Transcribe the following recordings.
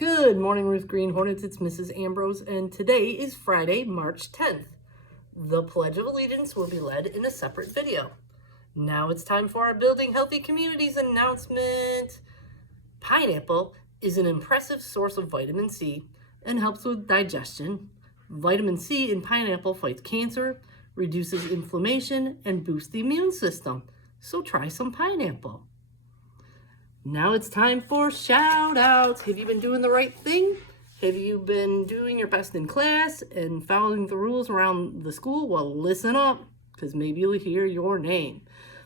Good morning, Ruth Green Hornets. It's Mrs. Ambrose, and today is Friday, March 10th. The Pledge of Allegiance will be led in a separate video. Now it's time for our Building Healthy Communities announcement. Pineapple is an impressive source of vitamin C and helps with digestion. Vitamin C in pineapple fights cancer, reduces inflammation, and boosts the immune system. So try some pineapple. Now it's time for shout outs. Have you been doing the right thing? Have you been doing your best in class and following the rules around the school? Well, listen up, because maybe you'll hear your name.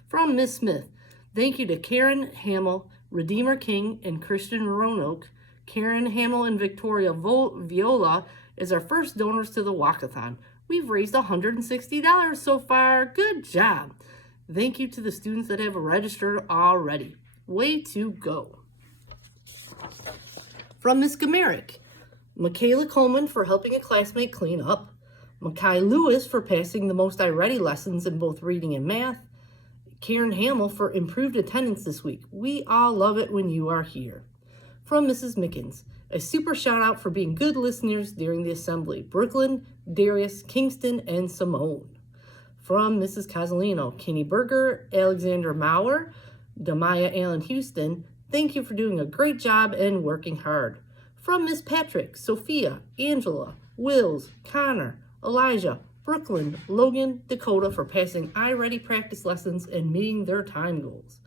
From Miss Smith, thank you to Karen Hamill, Redeemer King, and Christian Roanoke. Karen Hamill and Victoria Viola as our first donors to the walkathon. We've raised $160 so far. Good job. Thank you to the students that have registered already. Way to go. From Miss Gamerick, Michaela Coleman for helping a classmate clean up, Makai Lewis for passing the most I-Ready lessons in both reading and math, Karen Hamill for improved attendance this week. We all love it when you are here. From Mrs. Mickens, a super shout out for being good listeners during the assembly. Brooklyn, Darius, Kingston, and Simone. From Mrs. Casalino, Kenny Berger, Alexander Maurer, Damaya Allen Houston, thank you for doing a great job and working hard. From Miss Patrick, Sophia, Angela, Wills, Connor, Elijah, Brooklyn, Logan, Dakota for passing I-Ready practice lessons and meeting their time goals.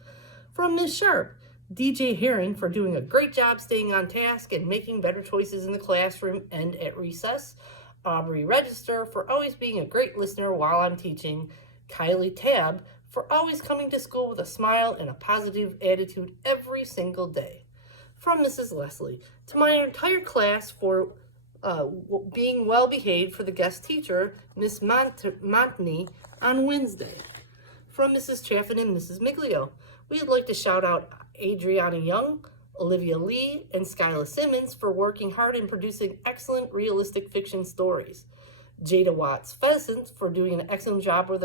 From Miss Sharp, DJ Herring for doing a great job staying on task and making better choices in the classroom and at recess. Aubrey Register for always being a great listener while I'm teaching. Kylie Tab for always coming to school with a smile and a positive attitude every single day. From Mrs. Leslie, to my entire class for being well behaved for the guest teacher, Miss Montney, on Wednesday. From Mrs. Chaffin and Mrs. Miglio, we'd like to shout out Adriana Young, Olivia Lee, and Skyla Simmons for working hard and producing excellent realistic fiction stories. Jada Watts Pheasant for doing an excellent job with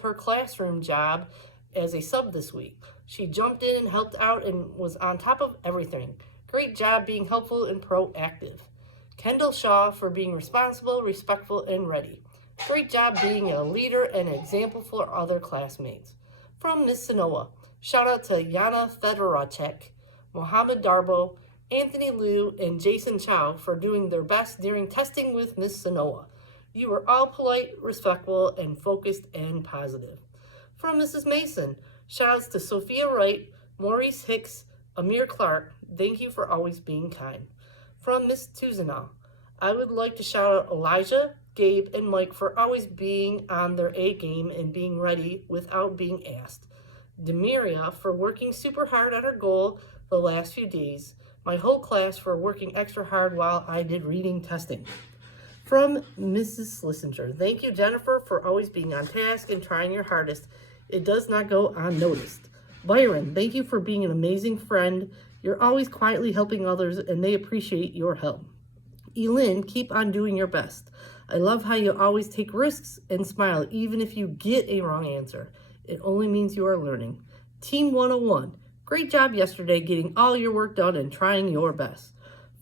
her classroom job as a sub this week. She jumped in and helped out and was on top of everything. Great job being helpful and proactive. Kendall Shaw for being responsible, respectful, and ready. Great job being a leader and an example for other classmates. From Miss Sanoa, shout out to Yana Fedoracek, Mohammed Darbo, Anthony Liu, and Jason Chow for doing their best during testing with Miss Sanoa. You were all polite, respectful, and focused and positive. From Mrs. Mason, shoutouts to Sophia Wright, Maurice Hicks, Amir Clark. Thank you for always being kind. From Miss Tuzanal, I would like to shout out Elijah, Gabe, and Mike for always being on their A game and being ready without being asked. Demiria for working super hard on her goal the last few days. My whole class for working extra hard while I did reading testing. From Mrs. Schlesinger, thank you, Jennifer, for always being on task and trying your hardest. It does not go unnoticed. Byron, thank you for being an amazing friend. You're always quietly helping others, and they appreciate your help. Elin, keep on doing your best. I love how you always take risks and smile, even if you get a wrong answer. It only means you are learning. Team 101, great job yesterday getting all your work done and trying your best.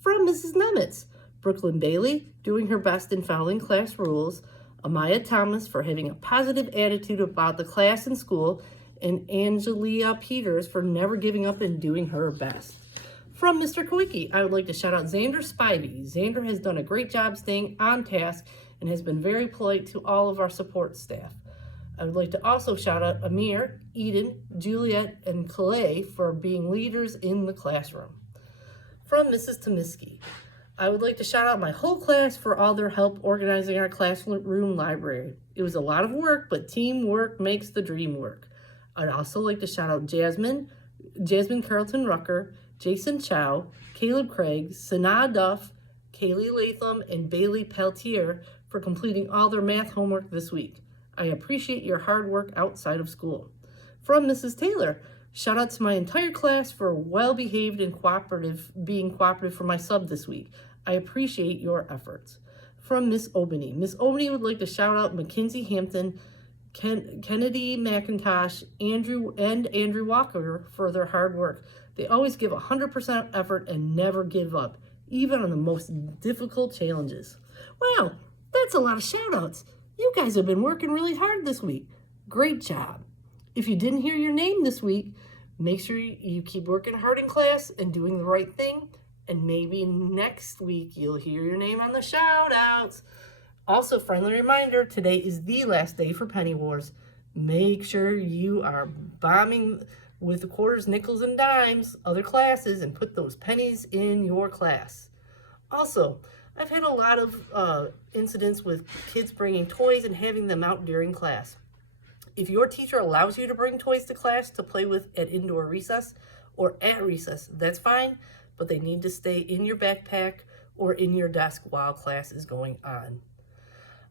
From Mrs. Nemitz, Brooklyn Bailey, doing her best in following class rules. Amaya Thomas for having a positive attitude about the class and school. And Angelia Peters for never giving up and doing her best. From Mr. Kowicki, I would like to shout out Xander Spivey. Xander has done a great job staying on task and has been very polite to all of our support staff. I would like to also shout out Amir, Eden, Juliet, and Clay for being leaders in the classroom. From Mrs. Tomiski, I would like to shout out my whole class for all their help organizing our classroom library. It was a lot of work, but teamwork makes the dream work. I'd also like to shout out Jasmine Carlton Rucker, Jason Chow, Caleb Craig, Sanaa Duff, Kaylee Latham, and Bailey Peltier for completing all their math homework this week. I appreciate your hard work outside of school. From Mrs. Taylor, shout out to my entire class for well-behaved and being cooperative for my sub this week. I appreciate your efforts. From Miss Obany. Miss Obany would like to shout out Mackenzie Hampton, Kennedy McIntosh, Andrew Walker for their hard work. They always give 100% effort and never give up, even on the most difficult challenges. Wow, that's a lot of shout outs. You guys have been working really hard this week. Great job. If you didn't hear your name this week, make sure you keep working hard in class and doing the right thing. And maybe next week you'll hear your name on the shout outs. Also, friendly reminder, today is the last day for Penny Wars. Make sure you are bombing with the quarters, nickels, and dimes other classes and put those pennies in your class. Also, I've had a lot of incidents with kids bringing toys and having them out during class. If your teacher allows you to bring toys to class to play with at indoor recess or at recess, that's fine, but they need to stay in your backpack or in your desk while class is going on.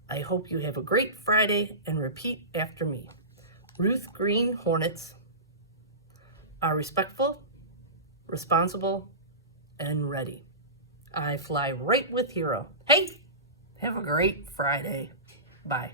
I hope you have a great Friday and repeat after me. Ruth Green Hornets are respectful, responsible, and ready. I fly right with Hero. Hey, have a great Friday. Bye.